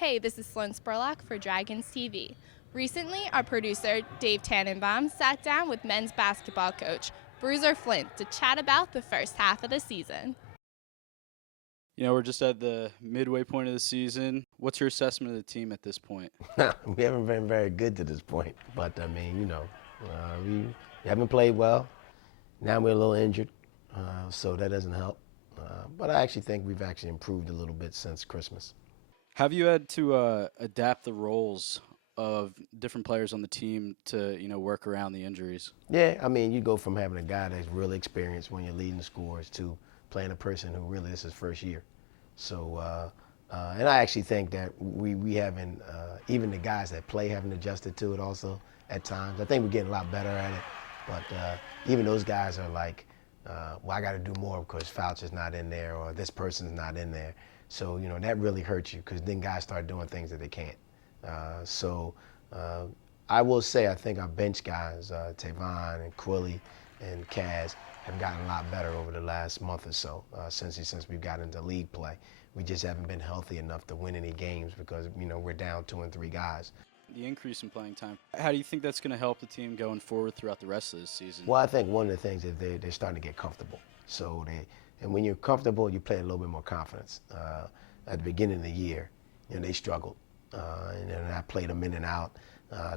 Hey, this is Flint for Dragons TV. Recently, our producer, Dave Tannenbaum, sat down with men's basketball coach, Bruiser Flint, to chat about the first half of the season. We're just at the midway point of the season. What's your assessment of the team at this point? We haven't been very good to this point, but we haven't played well. Now we're a little injured, so that doesn't help. But I actually think we've actually improved a little bit since Christmas. Have you had to adapt the roles of different players on the team to, work around the injuries? Yeah, I mean, you go from having a guy that's really experienced when you're leading scores to playing a person who really this is his first year. So, and I actually think that we haven't, even the guys that play haven't adjusted to it also at times. I think we're getting a lot better at it, but even those guys are like, well, I got to do more because Fouch is not in there or this person's not in there. So, that really hurts you because then guys start doing things that they can't. I will say I think our bench guys, Tavon and Quilly and Kaz, have gotten a lot better over the last month or so since we've gotten into league play. We just haven't been healthy enough to win any games because, we're down 2 and 3 guys. The increase in playing time, how do you think that's going to help the team going forward throughout the rest of this season? Well, I think one of the things is they're starting to get comfortable. And when you're comfortable, you play a little bit more confidence. At the beginning of the year, they struggled. And I played them in and out.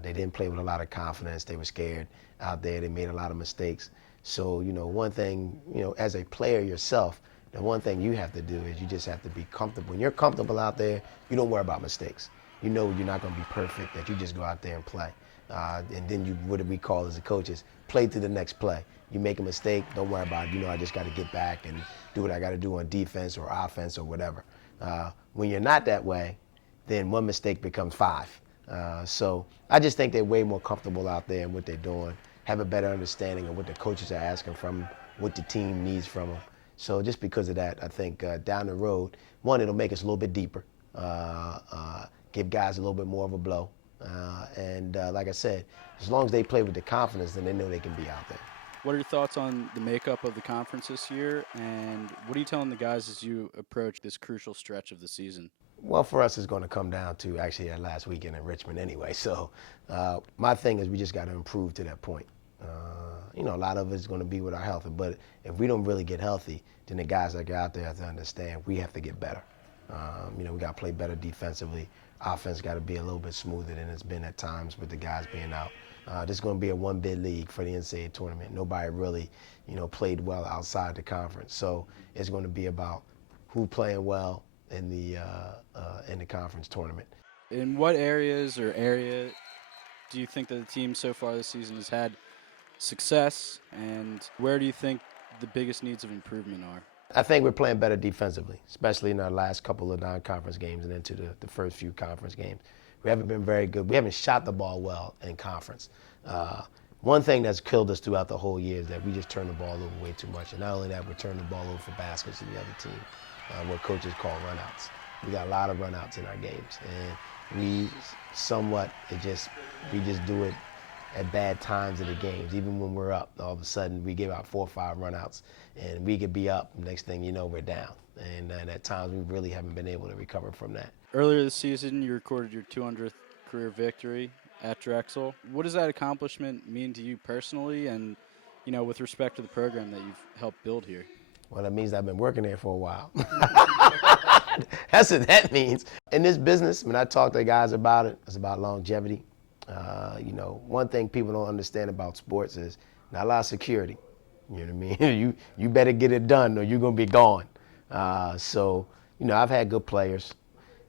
They didn't play with a lot of confidence. They were scared out there. They made a lot of mistakes. So, one thing, as a player yourself, the one thing you have to do is you just have to be comfortable. When you're comfortable out there, you don't worry about mistakes. You know you're not going to be perfect, that you just go out there and play. And then what we call as the coaches, play to the next play. You make a mistake, don't worry about it. I just got to get back and do what I got to do on defense or offense or whatever. When you're not that way, then one mistake becomes 5. So I just think they're way more comfortable out there in what they're doing, have a better understanding of what the coaches are asking from them, what the team needs from them. So just because of that, I think down the road, one, it'll make us a little bit deeper, give guys a little bit more of a blow. And like I said, as long as they play with the confidence, then they know they can be out there. What are your thoughts on the makeup of the conference this year, and what are you telling the guys as you approach this crucial stretch of the season? Well, for us, it's going to come down to actually that last weekend in Richmond anyway. So my thing is we just got to improve to that point. A lot of it's going to be with our health. But if we don't really get healthy, then the guys that are out there have to understand we have to get better. We got to play better defensively. Offense got to be a little bit smoother than it's been at times with the guys being out. This is going to be a one-bid league for the NCAA tournament. Nobody really, played well outside the conference. So it's going to be about who playing well in the conference tournament. In what areas or area do you think that the team so far this season has had success, and where do you think the biggest needs of improvement are? I think we're playing better defensively, especially in our last couple of non-conference games and into the first few conference games. We haven't been very good. We haven't shot the ball well in conference. One thing that's killed us throughout the whole year is that we just turn the ball over way too much. And not only that, we're turning the ball over for baskets to the other team, what coaches call runouts. We got a lot of runouts in our games. And we just do it at bad times of the games. Even when we're up, all of a sudden we give out 4 or 5 runouts, and we could be up. Next thing you know, we're down. And at times we really haven't been able to recover from that. Earlier this season, you recorded your 200th career victory at Drexel. What does that accomplishment mean to you personally and, with respect to the program that you've helped build here? Well, that means I've been working there for a while. That's what that means. In this business, when I talk to guys about it, it's about longevity. One thing people don't understand about sports is not a lot of security. You know what I mean? You better get it done or you're going to be gone. I've had good players.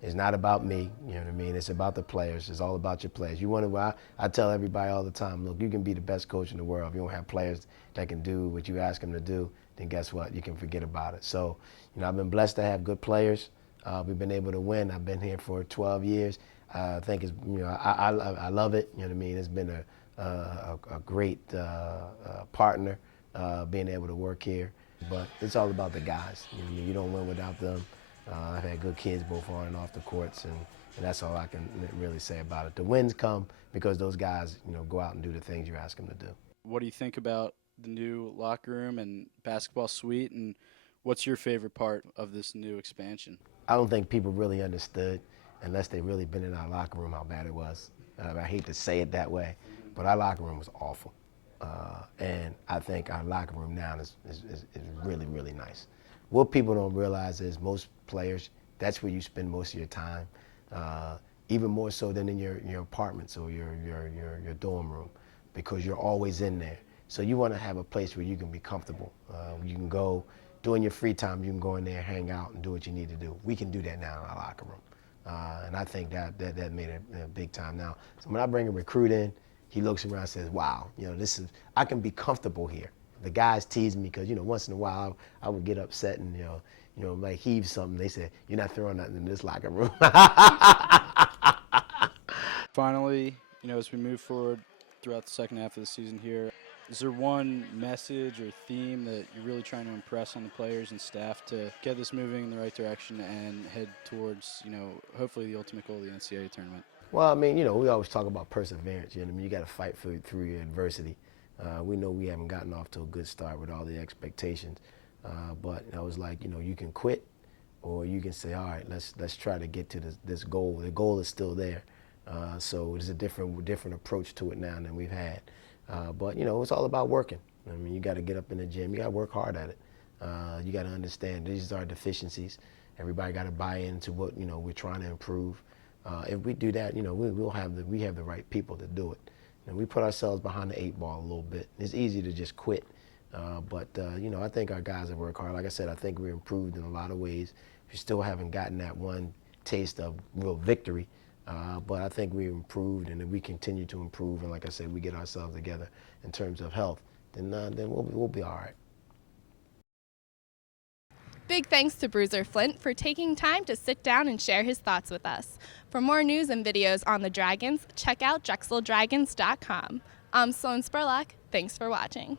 It's not about me, you know what I mean? It's about the players. It's all about your players. I tell everybody all the time, look, you can be the best coach in the world. If you don't have players that can do what you ask them to do, then guess what? You can forget about it. So, I've been blessed to have good players. We've been able to win. I've been here for 12 years. I think it's, I love it. You know what I mean? It's been a great partner being able to work here. But it's all about the guys. You know what I mean? You don't win without them. I've had good kids both on and off the courts, and that's all I can really say about it. The wins come because those guys, go out and do the things you ask them to do. What do you think about the new locker room and basketball suite, and what's your favorite part of this new expansion? I don't think people really understood unless they really been in our locker room, how bad it was. I hate to say it that way, but our locker room was awful. And I think our locker room now is really, really nice. What people don't realize is most players, that's where you spend most of your time, even more so than in your apartments or your dorm room, because you're always in there. So you want to have a place where you can be comfortable. You can go, during your free time, you can go in there, hang out, and do what you need to do. We can do that now in our locker room. And I think that made a big time now. So when I bring a recruit in, he looks around and says, wow, I can be comfortable here. The guys tease me because, once in a while I would get upset and, like heave something. They said, you're not throwing nothing in this locker room. Finally, as we move forward throughout the second half of the season here, is there one message or theme that you're really trying to impress on the players and staff to get this moving in the right direction and head towards, hopefully the ultimate goal of the NCAA tournament? Well, we always talk about perseverance. You got to fight through your adversity. We know we haven't gotten off to a good start with all the expectations, but I was like, you can quit, or you can say, all right, let's try to get to this goal. The goal is still there, so there's a different approach to it now than we've had. But it's all about working. You got to get up in the gym. You got to work hard at it. You got to understand these are deficiencies. Everybody got to buy into what we're trying to improve. If we do that, we have the right people to do it. And we put ourselves behind the 8 ball a little bit. It's easy to just quit, but I think our guys have worked hard. Like I said, I think we're improved in a lot of ways. We still haven't gotten that one taste of real victory, but I think we improved, and if we continue to improve, and like I said, we get ourselves together in terms of health, then we'll be all right. Big thanks to Bruiser Flint for taking time to sit down and share his thoughts with us. For more news and videos on the Dragons, check out DrexelDragons.com. I'm Sloan Spurlock. Thanks for watching.